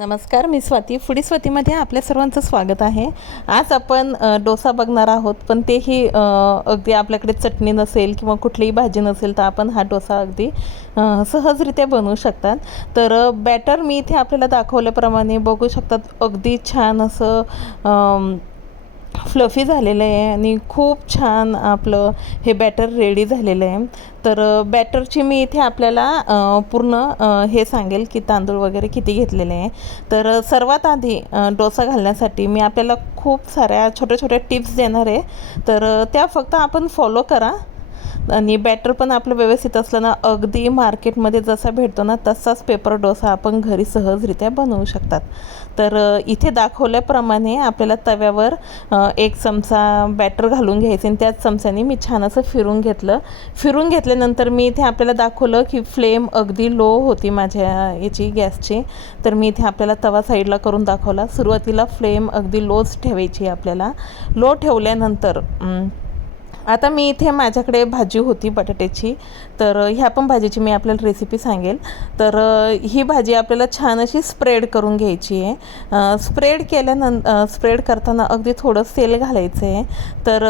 नमस्कार मी स्वाती. फुडी स्वातीमध्ये आपल्या सर्वांचं स्वागत आहे. आज आपण डोसा बघणार आहोत पण तेही अगदी आपल्याकडे चटणी नसेल किंवा कुठलीही भाजी नसेल तर आपण हा डोसा अगदी सहजरित्या बनवू शकतात. तर बॅटर मी इथे आपल्याला दाखवल्याप्रमाणे बघू शकतात. अगदी छान असं फ्लफी झालेलं आहे आणि खूप छान आपलं हे बॅटर रेडी झालेलं आहे. तर बॅटरची मी इथे आपल्याला पूर्ण हे सांगेल की तांदूळ वगैरे किती घेतलेले आहे. तर सर्वात आधी डोसा घालण्यासाठी मी आपल्याला खूप साऱ्या छोट्या छोट्या टिप्स देणार आहे. तर त्या फक्त आपण फॉलो करा. आणि बॅटर पण आपलं व्यवस्थित असलं ना अगदी मार्केटमध्ये जसा भेटतो ना तसाच पेपर डोसा आपण घरी सहजरित्या बनवू शकतात. तर इथे दाखवल्याप्रमाणे आपल्याला तव्यावर एक चमचा बॅटर घालून घ्यायचे आणि त्याच चमच्याने मी छान असं फिरून घेतलं. फिरून घेतल्यानंतर मी इथे आपल्याला दाखवलं की फ्लेम अगदी लो होती माझ्या याची गॅसची. तर मी इथे आपल्याला तवा साईडला करून दाखवला. सुरुवातीला फ्लेम अगदी लोच ठेवायची आपल्याला. लो ठेवल्यानंतर आता मी इथे माझ्याकडे भाजी होती बटाट्याची. तर ह्या पण भाजीची मी आपल्याला रेसिपी सांगेल. तर ही भाजी आपल्याला छान अशी स्प्रेड करून घ्यायची आहे. स्प्रेड केल्यानंतर स्प्रेड करताना अगदी थोडं तेल घालायचं आहे. तर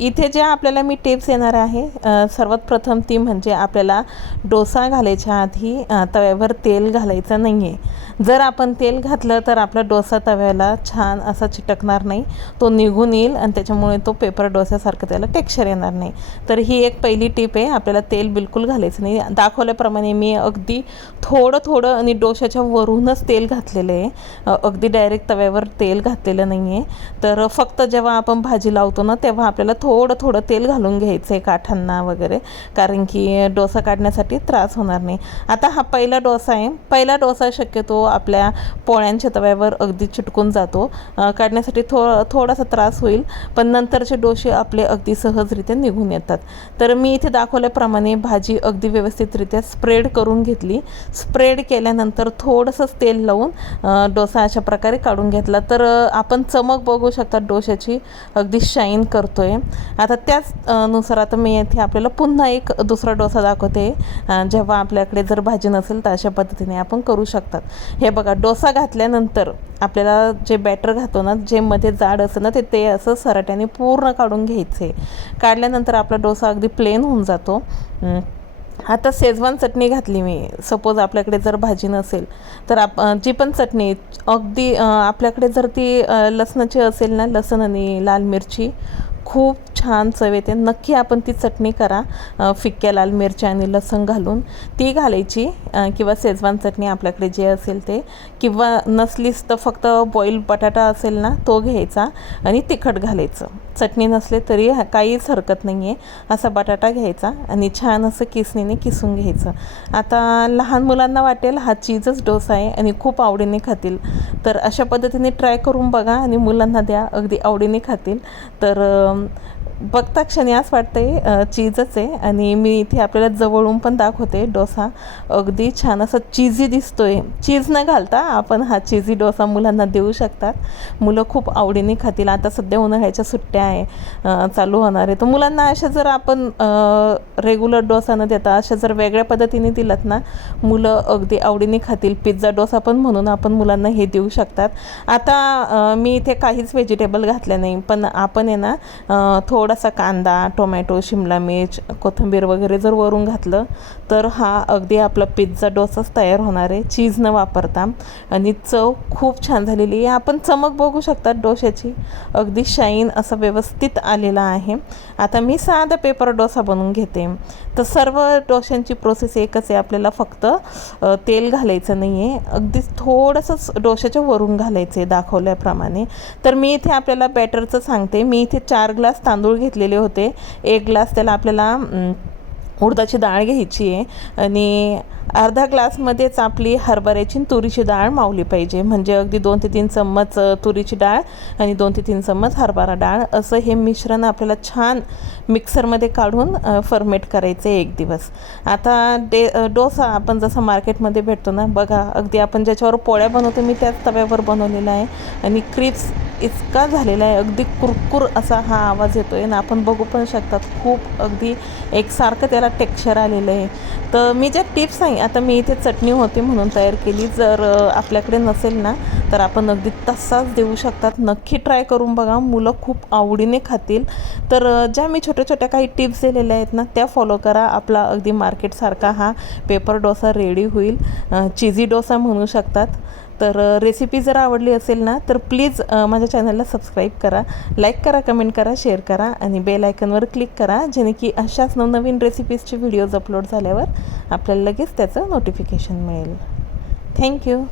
इथे ज्या आपल्याला मी टिप्स येणार आहे सर्वात प्रथम ती म्हणजे आपल्याला डोसा घालायच्या आधी तव्यावर तेल घालायचं नाही आहे जर आपण तेल घातलं तर आपला डोसा तव्याला छान असा चिटकणार नाही. तो निघून येईल आणि त्याच्यामुळे तो पेपर डोस्यासारखं त्याला टेक फ्रॅक्चर येणार नाही. तर ही एक पहिली टीप आहे आपल्याला तेल बिलकुल घालायचं नाही. दाखवल्याप्रमाणे मी अगदी थोडं थोडं आणि डोशाच्या वरूनच तेल घातलेलं आहे. अगदी डायरेक्ट तव्यावर तेल घातलेलं नाही आहे. तर फक्त जेव्हा आपण भाजी लावतो ना तेव्हा आपल्याला थोडं थोडं तेल घालून घ्यायचं आहे काठांना वगैरे. कारण की डोसा काढण्यासाठी त्रास होणार नाही. आता हा पहिला डोसा आहे. पहिला डोसा शक्यतो आपल्या पोळ्यांच्या तव्यावर अगदी चिटकून जातो. काढण्यासाठी थो थोडासा त्रास होईल. पण नंतरचे डोसे आपले अगदी सहजरित्या निघून येतात. तर मी इथे दाखवल्याप्रमाणे भाजी अगदी व्यवस्थितरित्या स्प्रेड करून घेतली. स्प्रेड केल्यानंतर थोडंसंच तेल लावून डोसा अशा प्रकारे काढून घेतला. तर आपण चमक बघू शकता डोशाची अगदी शाईन करतो आहे आता त्याच नुसार आता मी इथे आपल्याला पुन्हा एक दुसरा डोसा दाखवते. जेव्हा आपल्याकडे जर भाजी नसेल तर अशा पद्धतीने आपण करू शकतात. हे बघा डोसा घातल्यानंतर आपल्याला जे बॅटर घातो ना जे मध्ये जाड असं ना ते ते असं सराट्याने पूर्ण काढून घ्यायचे. काढल्यानंतर आपला डोसा अगदी प्लेन होऊन जातो. अं, आता शेजवान चटणी घातली मी. सपोज आपल्याकडे जर भाजी नसेल तर आप जी पण चटणी अगदी आपल्याकडे जर ती लसणाची असेल ना लसण आणि लाल मिरची खूप छान चव येते. नक्की आपण ती चटणी करा. फिक्क्या लाल मिरच्या आणि लसूण घालून. ती घालायची किंवा शेजवान चटणी आपल्याकडे जे असेल ते. किंवा नसलीच तर फक्त बॉईल बटाटा असेल ना तो घ्यायचा आणि तिखट घालायचं. चटणी नसले तरी काहीच हरकत नाही आहे असा बटाटा घ्यायचा आणि छान असं किसणीने किसून घ्यायचं. आता लहान मुलांना वाटेल हा चीजच डोसा आहे आणि खूप आवडीने खातील. तर अशा पद्धतीने ट्राय करून बघा आणि मुलांना द्या. अगदी आवडीने खातील. तर an बघता क्षणी असं वाटतंय चीजच आहे. आणि मी इथे आपल्याला जवळून पण दाखवते डोसा. अगदी छान असं चीजी दिसतोय. चीज न घालता आपण हा चीजी डोसा मुलांना देऊ शकतात. मुलं खूप आवडीने खातील. आता सध्या उन्हाळ्याच्या सुट्ट्या आहे चालू होणार आहे. तर मुलांना अशा जर आपण रेग्युलर डोसा न देता अशा जर वेगळ्या पद्धतीने दिलात ना मुलं अगदी आवडीने खातील. पिझ्झा डोसा पण म्हणून आपण मुलांना हे देऊ शकतात. आता मी इथे काहीच व्हेजिटेबल घातले नाही. पण आपण आहे ना थोडं थोडासा कांदा टोमॅटो शिमला मिर्च कोथिंबीर वगैरे जर वरून घातलं तर हा अगदी आपला पिझ्झा डोसाच तयार होणार आहे. चीज न वापरता. आणि चव खूप छान झालेली आहे. आपण चमक बघू शकतात डोशाची अगदी शाईन असं व्यवस्थित आलेला आहे. आता मी साधा पेपर डोसा बनवून घेते. तर सर्व डोशांची प्रोसेस एकच आहे. आपल्याला फक्त तेल घालायचं नाही आहे अगदी थोडंसंच डोशाच्या वरून घालायचं आहे दाखवल्याप्रमाणे. तर मी इथे आपल्याला बॅटरचं सांगते. मी इथे चार ग्लास तांदूळ घेतलेले होते. एक ग्लास त्याला आपल्याला उडदाची डाळ घ्यायची आहे आणि अर्धा ग्लासमध्येच आपली हरभऱ्याची तुरीची डाळ मावली पाहिजे. म्हणजे अगदी दोन ते तीन चम्मच तुरीची डाळ आणि दोन ते तीन चम्मच हरभरा डाळ. असं हे मिश्रण आपल्याला छान मिक्सरमध्ये काढून फर्मेट करायचं आहे एक दिवस. आता डे डोसा आपण जसं मार्केटमध्ये भेटतो ना बघा अगदी आपण ज्याच्यावर पोळ्या बनवतो मी त्याच तव्यावर बनवलेला आहे. आणि क्रिप्स इतका झालेला आहे. अगदी कुरकुर असा हा आवाज येतो आहे ना. आपण बघू पण शकतात. खूप अगदी एकसारखं त्याला टेक्स्चर आलेलं आहे. तर मी ज्या टिप्स आहे आता मी इथे चटणी होती म्हणून तयार केली. जर आपल्याकडे नसेल ना तर आपण अगदी तसाच देऊ शकतात. नक्की ट्राय करून बघा. मुलं खूप आवडीने खातील. तर ज्या मी छोट्या छोट्या काही टिप्स दिलेल्या आहेत ना त्या फॉलो करा. आपला अगदी मार्केटसारखा हा पेपर डोसा रेडी होईल. चिझी डोसा म्हणू शकतात. तर रेसिपी जर आवडली असेल ना तर प्लीज माझ्या चॅनलला सबस्क्राईब करा लाईक करा कमेंट करा शेअर करा आणि बेल आयकनवर क्लिक करा जेणे की अशाच नवनवीन रेसिपीजचे व्हिडिओज अपलोड झाल्यावर आपल्याला लगेच त्याचं नोटिफिकेशन मिळेल. थँक्यू